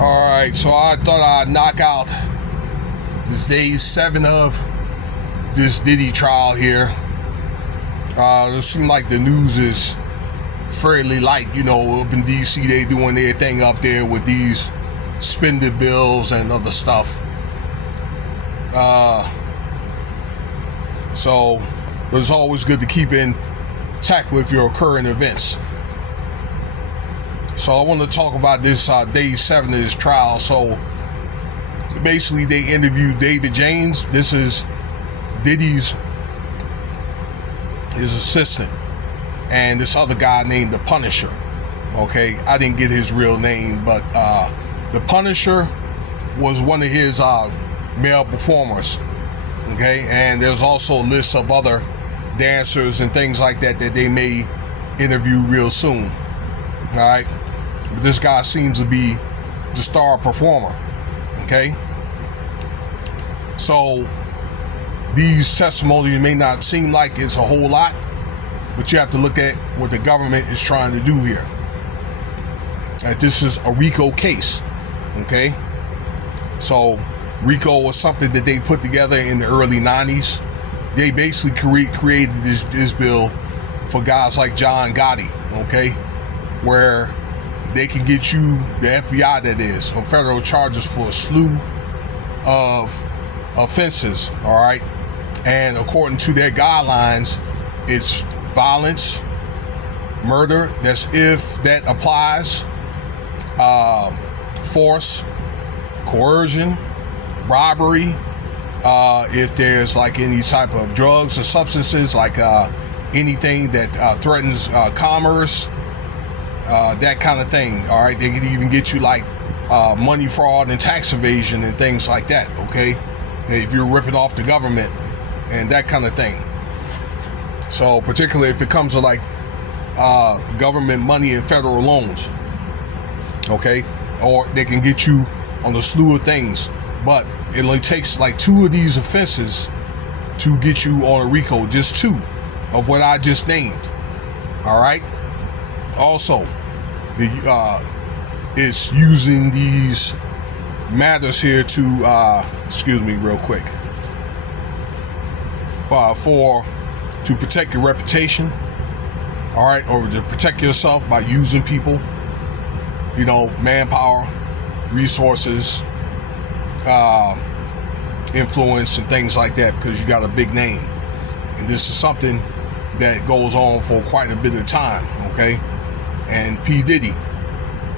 Alright, so I thought I'd knock out this day 7 of this Diddy trial here. It seems like the news is fairly light, up in DC. They doing their thing up there with these spending bills and other stuff. So it's always good to keep in touch with your current events. So I want to talk about this day 7 of this trial. So basically they interviewed David James. This is Diddy's his assistant, and this other guy named the Punisher. Okay, I didn't get his real name, but the Punisher was one of his male performers. Okay, and there's also a list of other dancers and things like that that they may interview real soon. All right, but this guy seems to be the star performer. Okay, so these testimonies may not seem like it's a whole lot, but you have to look at what the government is trying to do here. And this is a RICO case. Okay, so RICO was something that they put together in the early 90s. They basically created this bill for guys like John Gotti, okay, where they can get you, the FBI that is, on federal charges for a slew of offenses, all right? And according to their guidelines, it's violence, murder, that's if that applies, force, coercion, robbery, if there's like any type of drugs or substances, like anything that threatens commerce, that kind of thing. All right, they can even get you like money fraud and tax evasion and things like that. Okay, if you're ripping off the government and that kind of thing. So particularly if it comes to like government money and federal loans. Okay, or they can get you on a slew of things. But it only takes like 2 of these offenses to get you on a RICO, just 2 of what I just named. All right. Also, it's using these matters here to, excuse me, real quick, to protect your reputation. All right, or to protect yourself by using people, manpower, resources, influence and things like that, because you got a big name. And this is something that goes on for quite a bit of time. Okay, and P. Diddy,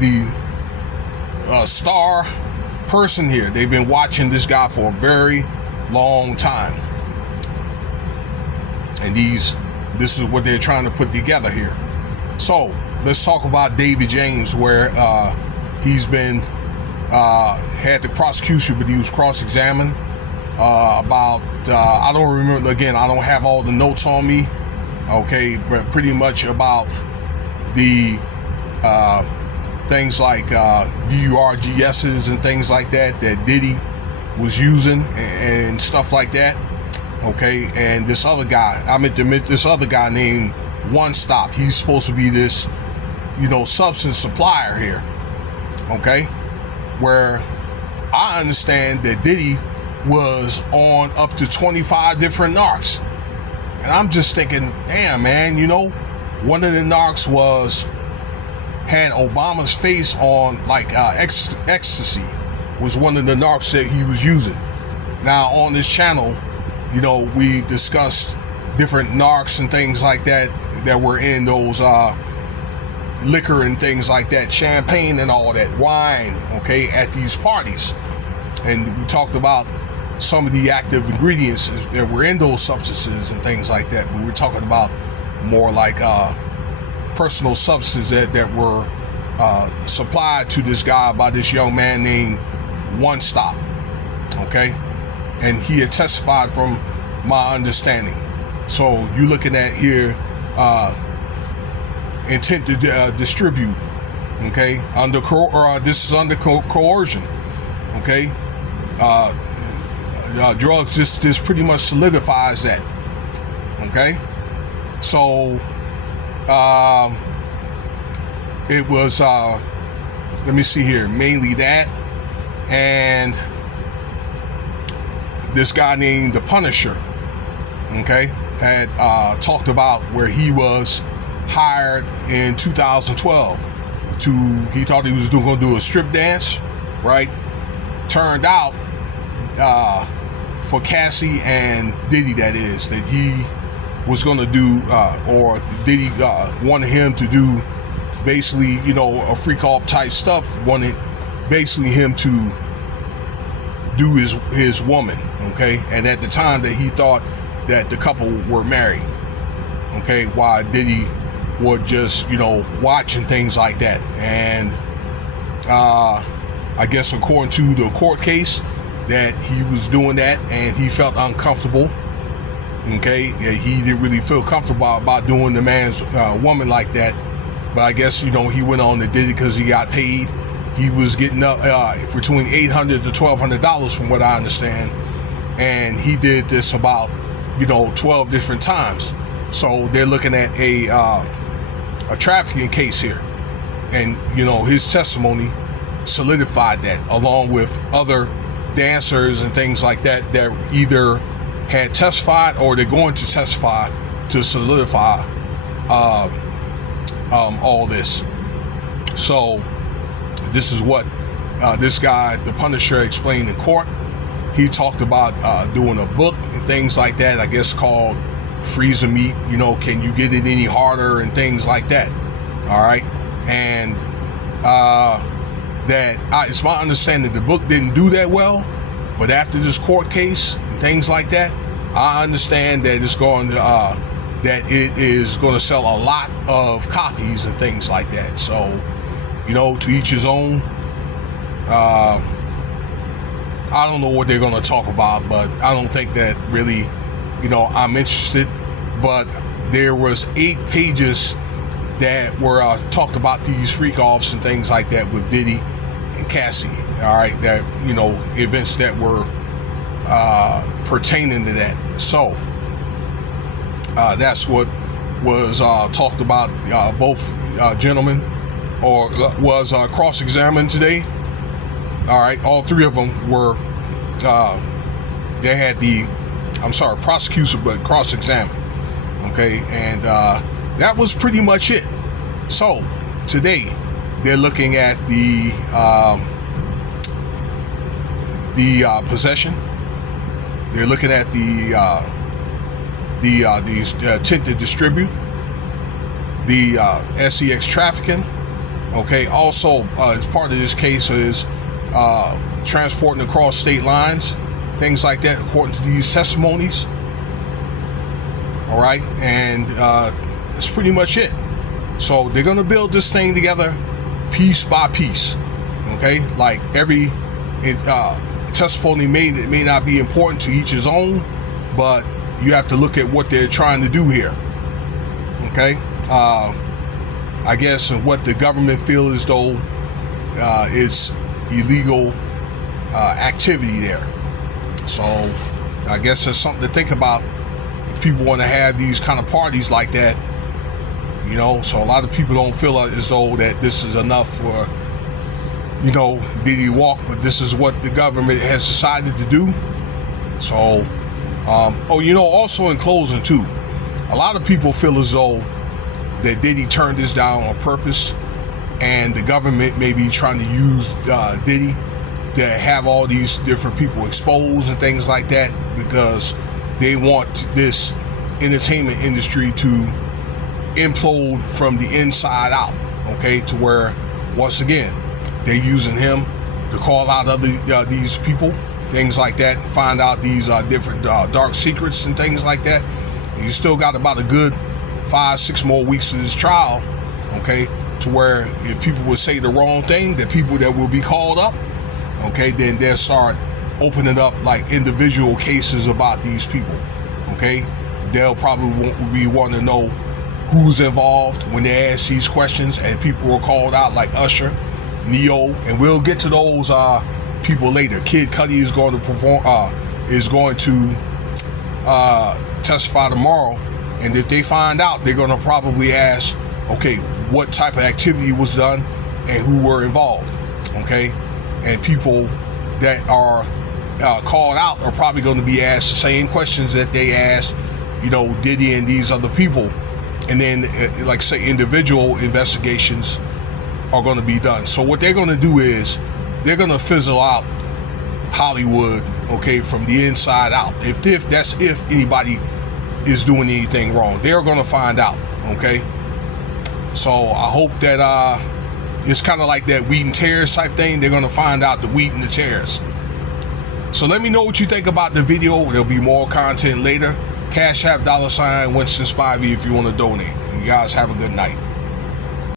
the star person here, they've been watching this guy for a very long time, and this is what they're trying to put together here. So let's talk about David James, where he's been had the prosecution, but he was cross-examined about I don't remember, again, I don't have all the notes on me, okay, but pretty much about the things like VURGSs and things like that Diddy was using and stuff like that. Okay, and this other guy, this other guy named One Stop, he's supposed to be this substance supplier here. Okay, where I understand that Diddy was on up to 25 different narcs. And I'm just thinking, damn, man, one of the narcs had Obama's face on, like ecstasy was one of the narcs that he was using. Now on this channel, we discussed different narcs and things like that were in those liquor and things like that, champagne and all that, wine, okay, at these parties. And we talked about some of the active ingredients that were in those substances and things like that. But we're talking about more like personal substances that were supplied to this guy by this young man named One Stop. Okay, and he had testified from my understanding. So you're looking at here intent to distribute, okay, this is under coercion, okay. Drugs just pretty much solidifies that, okay. So it was let me see here, mainly that, and this guy named the Punisher, okay, had talked about where he was hired in 2012 he thought he was going to do a strip dance, right? Turned out for Cassie and Diddy, that he was going to do, or Diddy wanted him to do basically, you know, a freak off type stuff, wanted basically him to do his woman, okay? And at the time that he thought that the couple were married, okay, while Diddy would just, you know, watch and things like that. And I guess according to the court case, that he was doing that and he felt uncomfortable, okay? He didn't really feel comfortable about doing the man's woman like that. But I guess, you know, he went on to Diddy because he got paid. He was getting up between $800 to $1,200 from what I understand. And he did this about, you know, 12 different times. So they're looking at a trafficking case here. And, you know, his testimony solidified that, along with other dancers and things like that that either had testified or they're going to testify to solidify all this. So this is what this guy, the Punisher, explained in court. He talked about doing a book and things like that, I guess called Freezer Meat, you know, can you get it any harder and things like that. All right. And it's my understanding the book didn't do that well, but after this court case and things like that, I understand that it's going to that it is going to sell a lot of copies and things like that. So, you know, to each his own. I don't know what they're going to talk about, but I don't think that really, you know, I'm interested. But there was 8 pages that were talked about these freak offs and things like that with Diddy and Cassie. All right, that, you know, events that were pertaining to that. So that's what was talked about. Both gentlemen was cross-examined today. All right, all 3 of them were. They had prosecution, but cross-examined. Okay, and that was pretty much it. So today they're looking at the possession. They're looking at the intent to distribute, the SEX trafficking. Okay, also as part of this case is transporting across state lines, things like that, according to these testimonies. All right, and that's pretty much it. So they're going to build this thing together piece by piece. Okay, like every testimony may not be important to each his own, but you have to look at what they're trying to do here. Okay, I guess what the government feels as though is illegal activity there. So I guess there's something to think about if people want to have these kind of parties like that, you know. So a lot of people don't feel as though that this is enough for, you know, Diddy walk, but this is what the government has decided to do. So you know, also in closing too, a lot of people feel as though that Diddy turned this down on purpose, and the government may be trying to use Diddy to have all these different people exposed and things like that, because they want this entertainment industry to implode from the inside out. Okay, to where once again they're using him to call out other these people, things like that, and find out these different dark secrets and things like that. And you still got about a good 5-6 more weeks of this trial. Okay, to where if people would say the wrong thing, the people that will be called up, okay, then they'll start opening up like individual cases about these people. Okay, they'll probably be wanting to know who's involved when they ask these questions, and people were called out like Usher, Neo, and we'll get to those people later. Kid Cudi is going to testify tomorrow, and if they find out, they're going to probably ask, okay, what type of activity was done, and who were involved, okay? And people that are called out are probably going to be asked the same questions that they asked, you know, Diddy and these other people. And then, like I say, individual investigations are going to be done. So what they're going to do is they're going to fizzle out Hollywood, okay, from the inside out. If anybody is doing anything wrong, they're going to find out, okay? So I hope that it's kind of like that wheat and tares type thing. They're going to find out the wheat and the tares. So let me know what you think about the video. There'll be more content later. Cash App $Winston Spivey if you want to donate. And you guys have a good night.